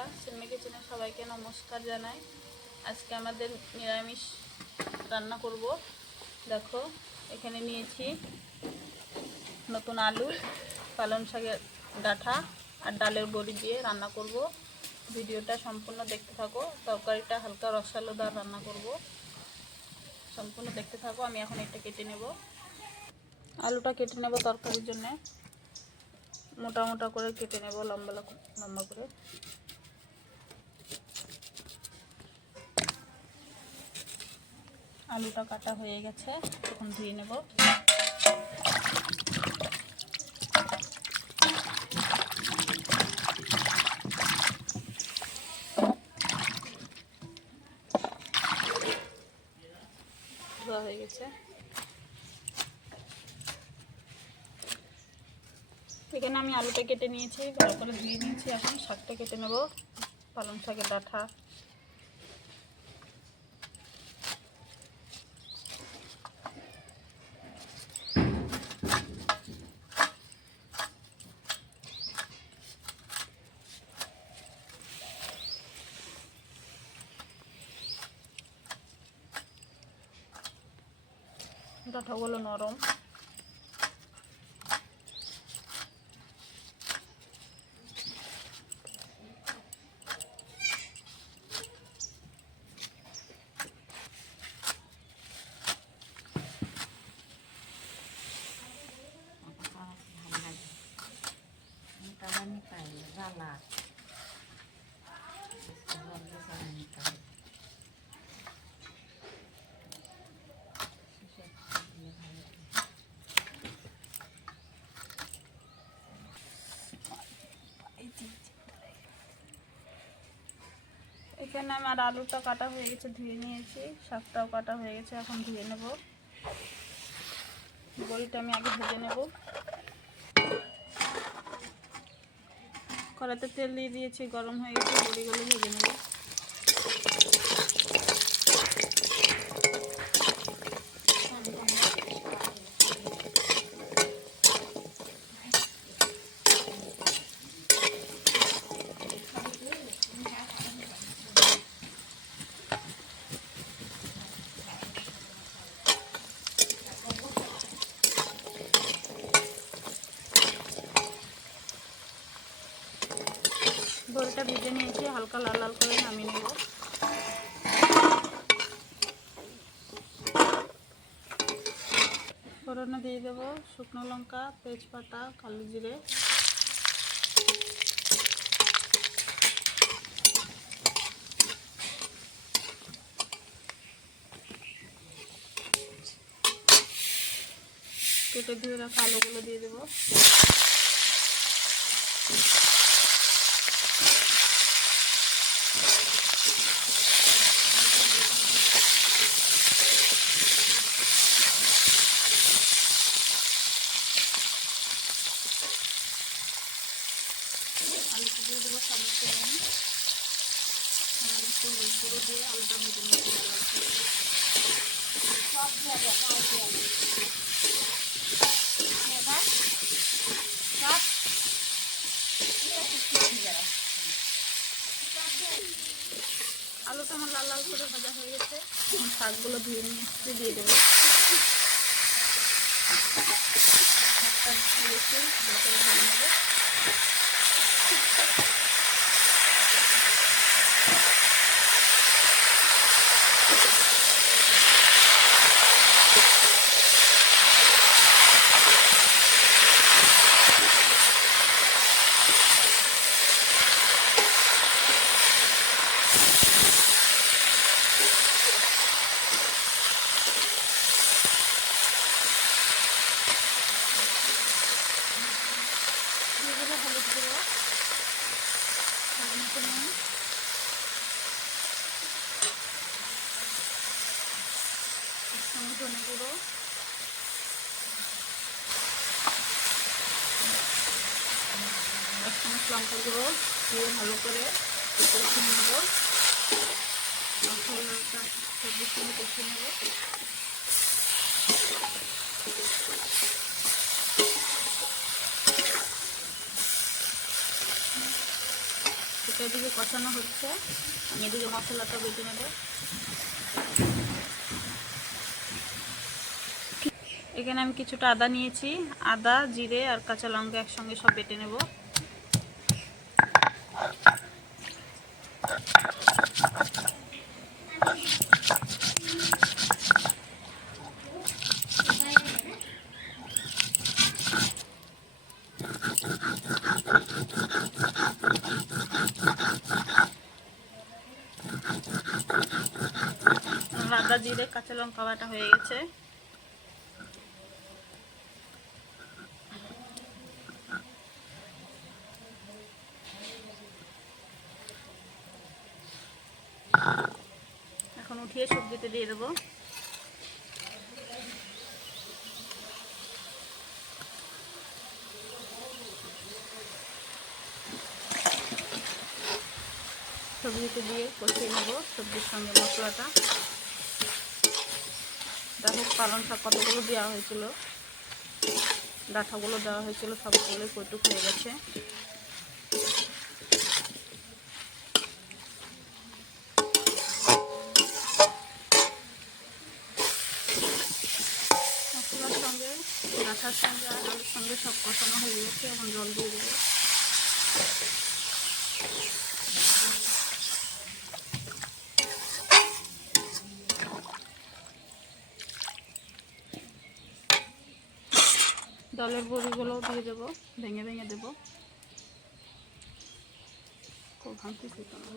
বন্ধুরা, সিনমি কিচেনে সবাইকে নমস্কার জানাই। আজকে আমাদের নিরামিষ রান্না করব। দেখো, এখানে নিয়েছি নতুন আলু, পালং শাকের ডাঁটা আর ডালের বড়ি দিয়ে রান্না করব। ভিডিওটা সম্পূর্ণ দেখতে থাকো। তরকারিটা হালকা রসালোদার রান্না করব, সম্পূর্ণ দেখতে থাকো। আমি এখন এটা কেটে নেব, আলুটা কেটে নেব তরকারির জন্য। মোটা মোটা করে কেটে নেব, লম্বা লম্বা করে। আলুটা কাটা হয়ে গেছে, এখন ধুয়ে নেব। ধোয়া হয়ে গেছে। এখানে আমি আলুটা কেটে নিয়েছি, ভালো করে ধুয়ে নিয়েছি। এখন শাকটা কেটে নেব, পালং শাকের ডাঁটা। ডাঁটাগুলো নরম। এখানে আমার আলুটা কাটা হয়ে গেছে, ধুয়ে নিয়েছি। শাকটাও কাটা হয়ে গেছে, এখন ধুয়ে নেব। বড়িটা আমি আগে ভেজে নেব। কড়াইতে তেল দিয়ে দিয়েছি, গরম হয়ে গেছে। বড়িগুলো ভেজে নেব। বড়িটা ভেজে নিয়েছি, হালকা লাল লাল করে নামিয়ে নেব। ফোড়নে দিয়ে দেবো শুকনো লঙ্কা, তেজপাতা, কালো জিরে। কেটে ধুয়ে রাখা আলুগুলো দিয়ে দেবো। আলুটা দিয়ে দেবো টমেটো গুঁড়ো দিয়ে আলুটা ভেজে নিতে আলুটা আমার লাল লাল করে ভাজা হয়ে গেছে। শাকগুলো ধুয়ে নিয়ে দিয়ে দেবো। শাকটা দিয়েছি, ভালো করে ভেজে নেবো। হলুদ গুঁড়ো, ধনে গুঁড়ো, এক চামচ লঙ্কা গুঁড়ো দিয়ে ভালো করে কষিয়ে নেব। মশলাটা সবজির সঙ্গে কষিয়ে নেব। এদিকে কষানো হচ্ছে, আমি এদিকে মশলাটা বেটে নেব। এখানে আমি কিছুটা আদা নিয়েছি, আদা, জিরে আর কাঁচা লঙ্কা একসঙ্গে সব বেটে নেব। আদা, জিরে, কাঁচা লঙ্কা বাটা হয়ে গেছে। এখন উঠিয়ে সবজিতে দিয়ে দেবো। সবজিতে দিয়ে কষিয়ে নেব সবজির সঙ্গে মশলাটা। দেখো পালং শাক কতগুলো দেওয়া হয়েছিল, ডাঁটাগুলো দেওয়া হয়েছিল, সবগুলো কটুক হয়ে গেছে। মশলার সঙ্গে, ডাঁটার সঙ্গে আর আলুর সঙ্গে সব কষানো হয়ে গেছে। এখন জল দিয়ে দেবো। ডালের বড়িগুলোও দিয়ে দেবো, ভেঙে ভেঙে দেবো। খুব ভাঙতেছি তো না।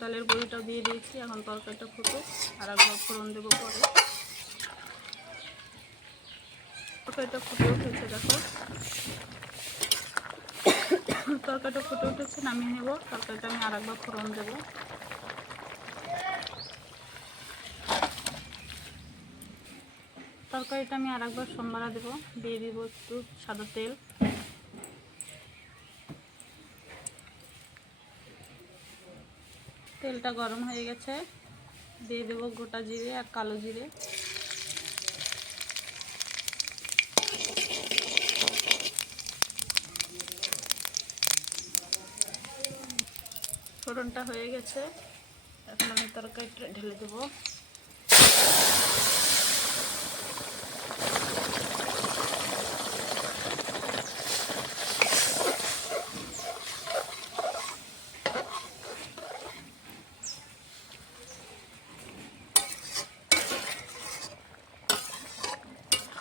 ডালের বড়িটাও দিয়ে দিয়েছি। এখন তরকারিটা ফুটুক, আর একবার ফোড়ন দেবো পরে। তরকারিটা ফুটে উঠেছে, দেখো তরকারিটা ফুটে উঠেছে, নামিয়ে নেব। তরকারিটা আমি আর একবার ফোড়ন দেবো। তরকারিটা আমি আর একবার সম্বারা দেবো। দিয়ে দিব একটু সাদা তেল। তেলটা গরম হয়ে গেছে, দিয়ে দেবো গোটা জিরে আর কালো জিরে। ফোড়নটা হয়ে গেছে, এখন আমি তরকারিটা ঢেলে দেবো।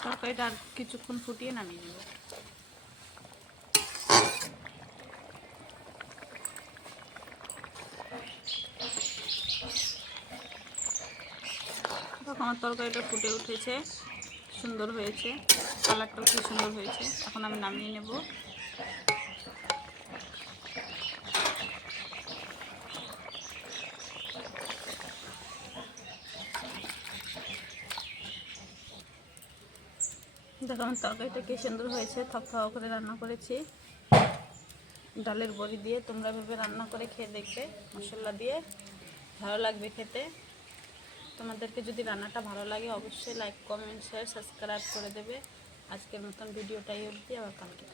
তরকারিটা আর কিছুক্ষণ ফুটিয়ে নামিয়ে নেব। তখন আমার তরকারিটা ফুটে উঠেছে, সুন্দর হয়েছে, কালারটাও খুব সুন্দর হয়েছে। এখন আমি নামিয়ে নেব। দেখো আমার তরকারিটা কি সুন্দর হয়েছে, থপথপা করে রান্না করেছি ডালের বড়ি দিয়ে। তোমরা ভেবে রান্না করে খেয়ে দেখবে, মশলা দিয়ে, ভালো লাগবে খেতে। তোমাদেরকে যদি রান্নাটা ভালো লাগে অবশ্যই লাইক, কমেন্ট, শেয়ার, সাবস্ক্রাইব করে দেবে। আজকের মতন ভিডিওটাই অবধি, আবার কালকে।